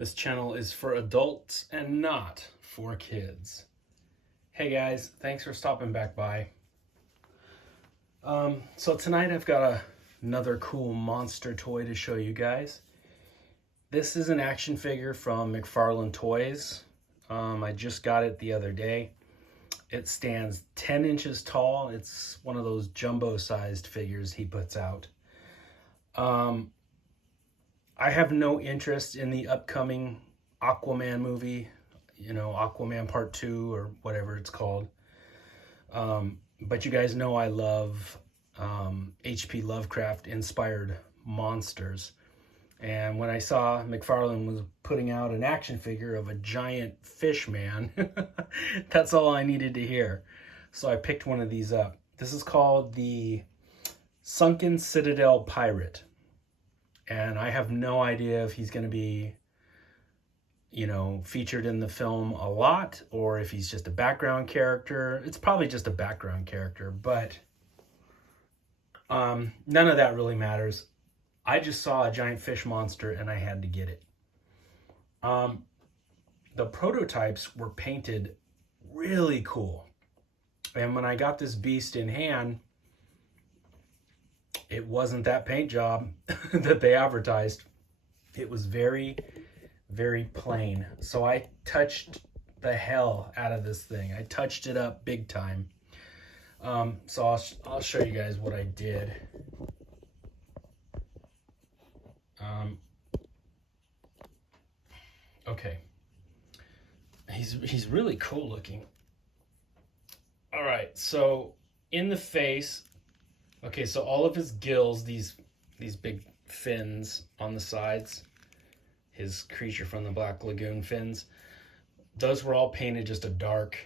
This channel is for adults and not for kids. Hey guys, thanks for stopping back by. So tonight I've got another cool monster toy to show you guys. This is an action figure from McFarlane Toys. I just got it the other day. It stands 10 inches tall. It's one of those jumbo-sized figures he puts out. I have no interest in the upcoming Aquaman movie, Aquaman Part 2 or whatever it's called. But you guys know I love H.P. Lovecraft inspired monsters. And when I saw McFarlane was putting out an action figure of a giant fish man, that's all I needed to hear. So I picked one of these up. This is called the Sunken Citadel Pirate. And I have no idea if he's going to be, featured in the film a lot, or if he's just a background character. It's probably just a background character, but none of that really matters. I just saw a giant fish monster and I had to get it. The prototypes were painted really cool. And when I got this beast in hand, it wasn't that paint job that they advertised. It was very, very plain. So I touched the hell out of this thing. I touched it up big time. So I'll show you guys what I did. Okay. He's really cool looking. All right, so in the face, okay, so all of his gills, these big fins on the sides, his creature from the Black Lagoon fins, those were all painted just a dark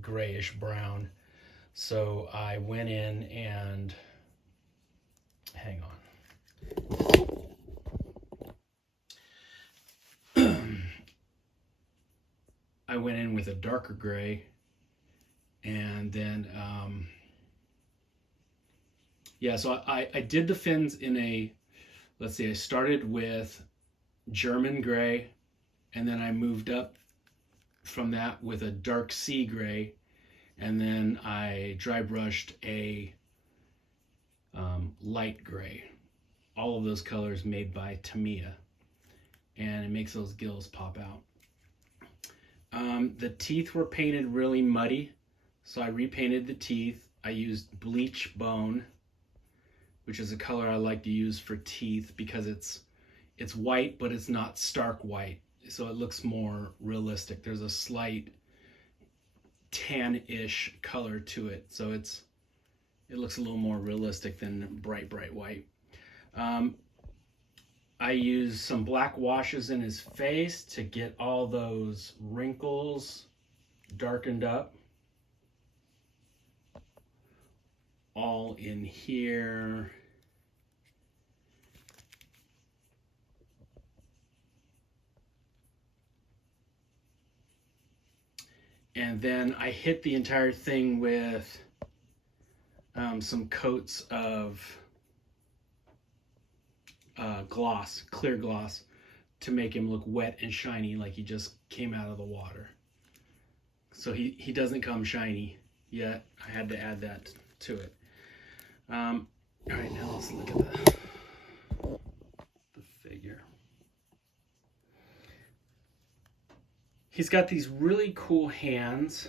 grayish brown. So I went in and, hang on. I went in with a darker gray, and then, so I did the fins in a, let's see, I started with German gray, and then I moved up from that with a dark sea gray, and then I dry brushed a light gray. All of those colors made by Tamiya, and it makes those gills pop out. The teeth were painted really muddy, so I repainted the teeth. I used bleach bone, which is a color I like to use for teeth because it's white, but it's not stark white, so it looks more realistic. There's a slight tan-ish color to it, so it looks a little more realistic than bright white. I used some black washes in his face to get all those wrinkles darkened up. All in here. And then I hit the entire thing with some coats of gloss, clear gloss, to make him look wet and shiny like he just came out of the water. So he doesn't come shiny yet. I had to add that to it. All right, now let's look at the figure. He's got these really cool hands,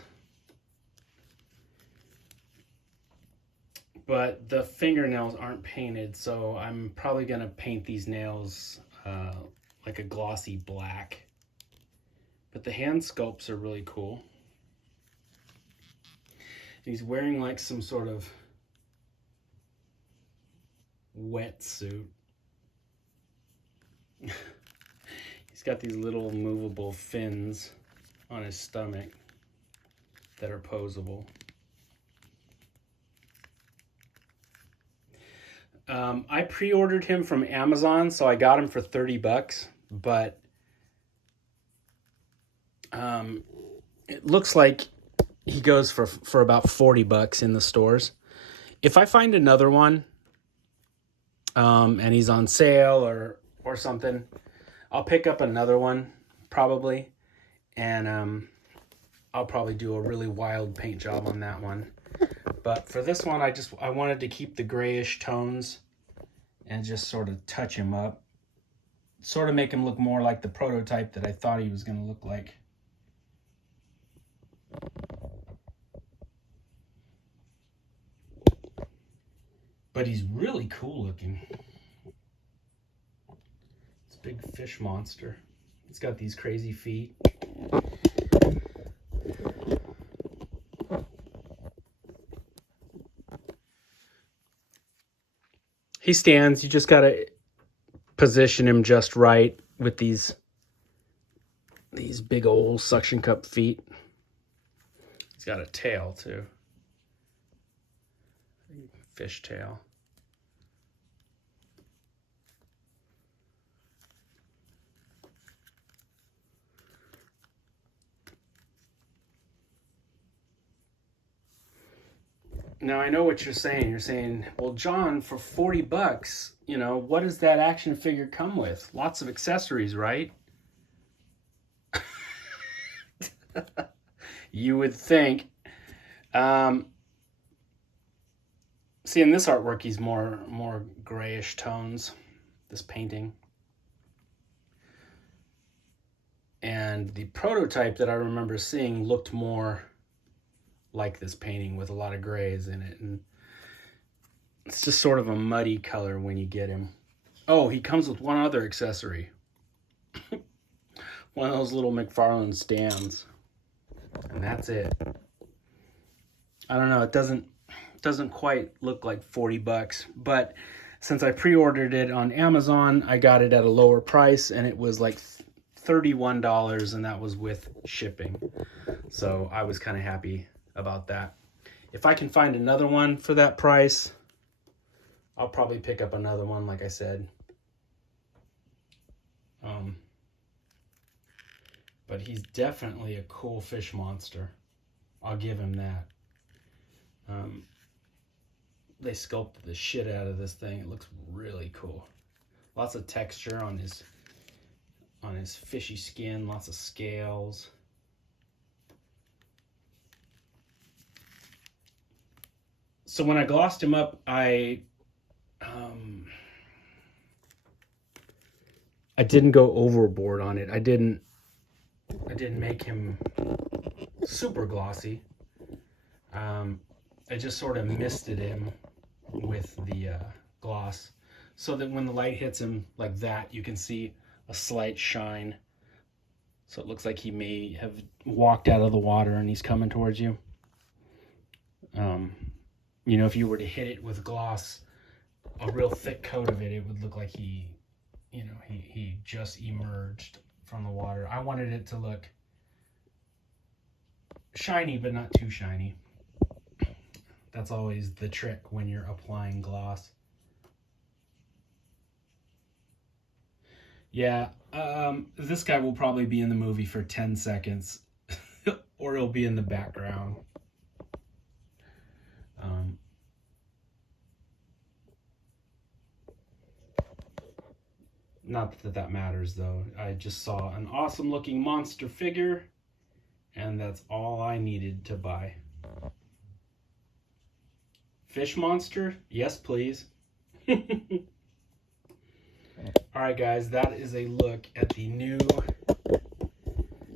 but the fingernails aren't painted, so I'm probably gonna paint these nails like a glossy black. But the hand sculpts are really cool. He's wearing like some sort of wetsuit. He's got these little movable fins on his stomach that are posable. I pre-ordered him from Amazon, so I got him for $30, but it looks like he goes for about $40 in the stores. If I find another one, and he's on sale, or or something. I'll pick up another one probably, and I'll probably do a really wild paint job on that one. But for this one, I wanted to keep the grayish tones and just sort of touch him up, sort of make him look more like the prototype that I thought he was going to look like. But he's really cool looking. It's a big fish monster. It's got these crazy feet. He stands. You just got to position him just right with these big old suction cup feet. He's got a tail too. Fish tail. Now I know what you're saying. You're saying, well, John, for 40 bucks, you know, what does that action figure come with? Lots of accessories, right? You would think. See, in this artwork, he's more grayish tones, this painting. And the prototype that I remember seeing looked more like this painting with a lot of grays in it. And it's just sort of a muddy color when you get him. Oh, he comes with one other accessory. One of those little McFarlane stands. And that's it. I don't know, it doesn't quite look like 40 bucks, but since I pre-ordered it on Amazon, I got it at a lower price, and it was like $31, and that was with shipping. So I was kind of happy about that. If I can find another one for that price, I'll probably pick up another one, like I said. But he's definitely a cool fish monster. I'll give him that. They sculpted the shit out of this thing. It looks really cool. Lots of texture on his fishy skin, lots of scales. So when I glossed him up, I didn't go overboard on it. I didn't make him super glossy. I just sort of misted him with the gloss, so that when the light hits him like that, you can see a slight shine. So it looks like he may have walked out of the water and he's coming towards you. You know, if you were to hit it with gloss, a real thick coat of it, it would look like he just emerged from the water. I wanted it to look shiny, but not too shiny. That's always the trick when you're applying gloss. Yeah, this guy will probably be in the movie for 10 seconds, or he'll be in the background. Not that that matters, though. I just saw an awesome looking monster figure, and that's all I needed to buy. Fish monster? Yes, please. Alright, guys, that is a look at the new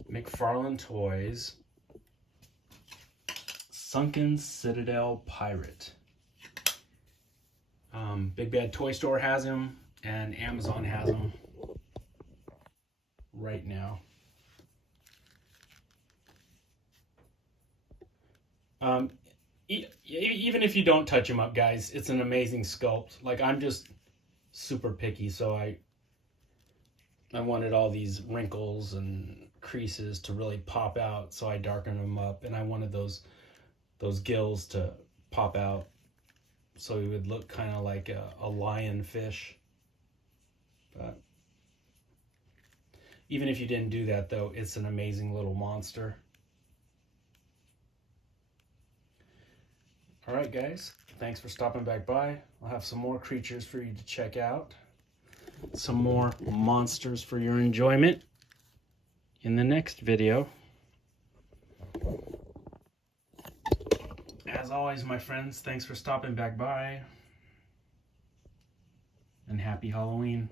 McFarlane Toys Sunken Citadel Pirate. Big Bad Toy Store has him, and Amazon has them right now. Even if you don't touch him up, guys, it's an amazing sculpt. Like, I'm just super picky, so I wanted all these wrinkles and creases to really pop out, so I darkened them up, and I wanted those gills to pop out, so he would look kind of like a lionfish. But even if you didn't do that, though, it's an amazing little monster. All right, guys, thanks for stopping back by. I'll have some more creatures for you to check out. some more monsters for your enjoyment in the next video. As always, my friends, thanks for stopping back by, and happy Halloween.